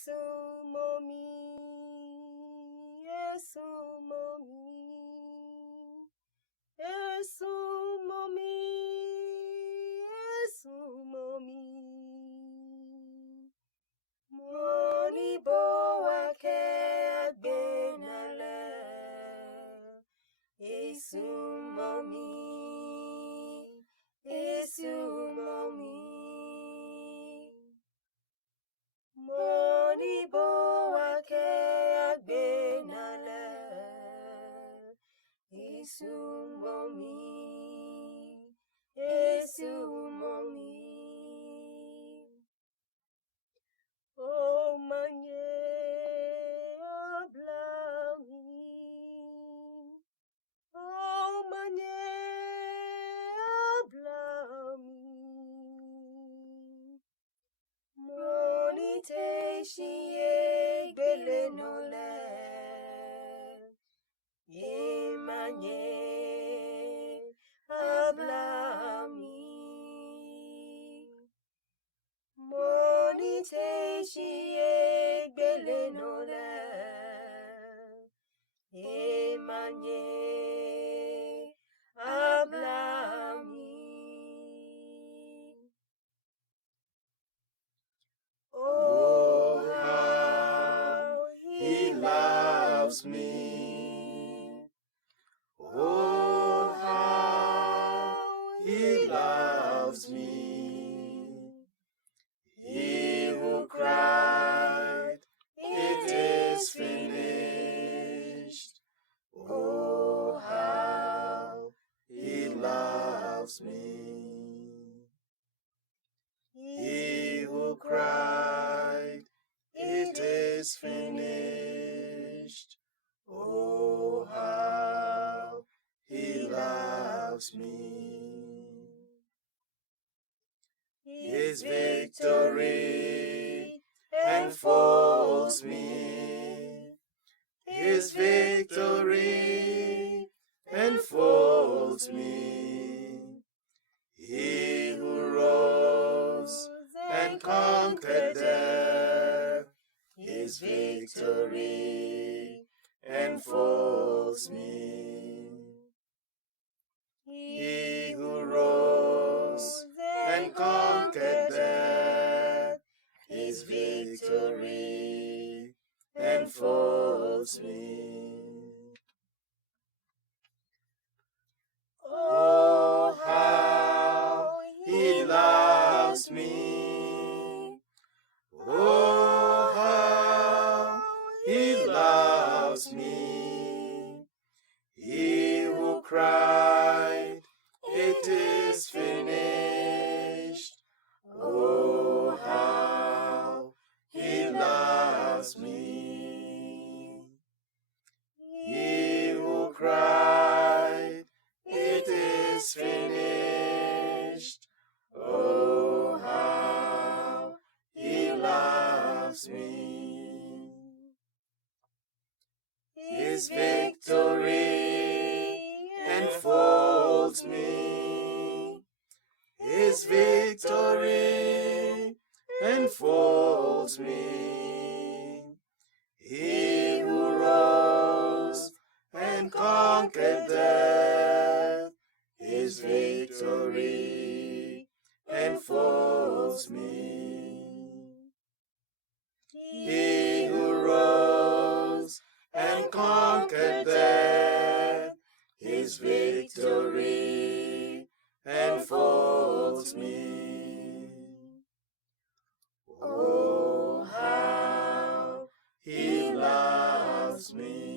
Esumɔmi, Esumɔmi, Esumɔmi, Esumɔmi. Mɔni boake agbenaa, Esumɔmi, Esumɔmi. Mɔni boake agbenaa, Esumɔmi, Esumɔmi. Omanye, abla, Omanye, abla. Mɔni gbele nole, Emanye, abla. Mɔni gbele nole, Emanye, abla. Oh, how he loves me. Oh, how he loves me. He who cried, it is finished. Oh, how he loves me. He who cried, it is finished. Oh, how he loves me. His victory enfolds me. His victory enfolds me. He who rose and conquered death, his victory enfolds me. He who rose and conquered death, his victory enfolds me. Oh, how he loves me. Oh, how he loves me. He who cried, it is finished. Oh, how he loves me. He who cried, it is finished. Oh, how he loves me. His victory enfolds me. His victory enfolds me. He who rose and conquered death, his victory enfolds me. He who rose and conquered death, his victory enfolds me. Oh, how he loves me.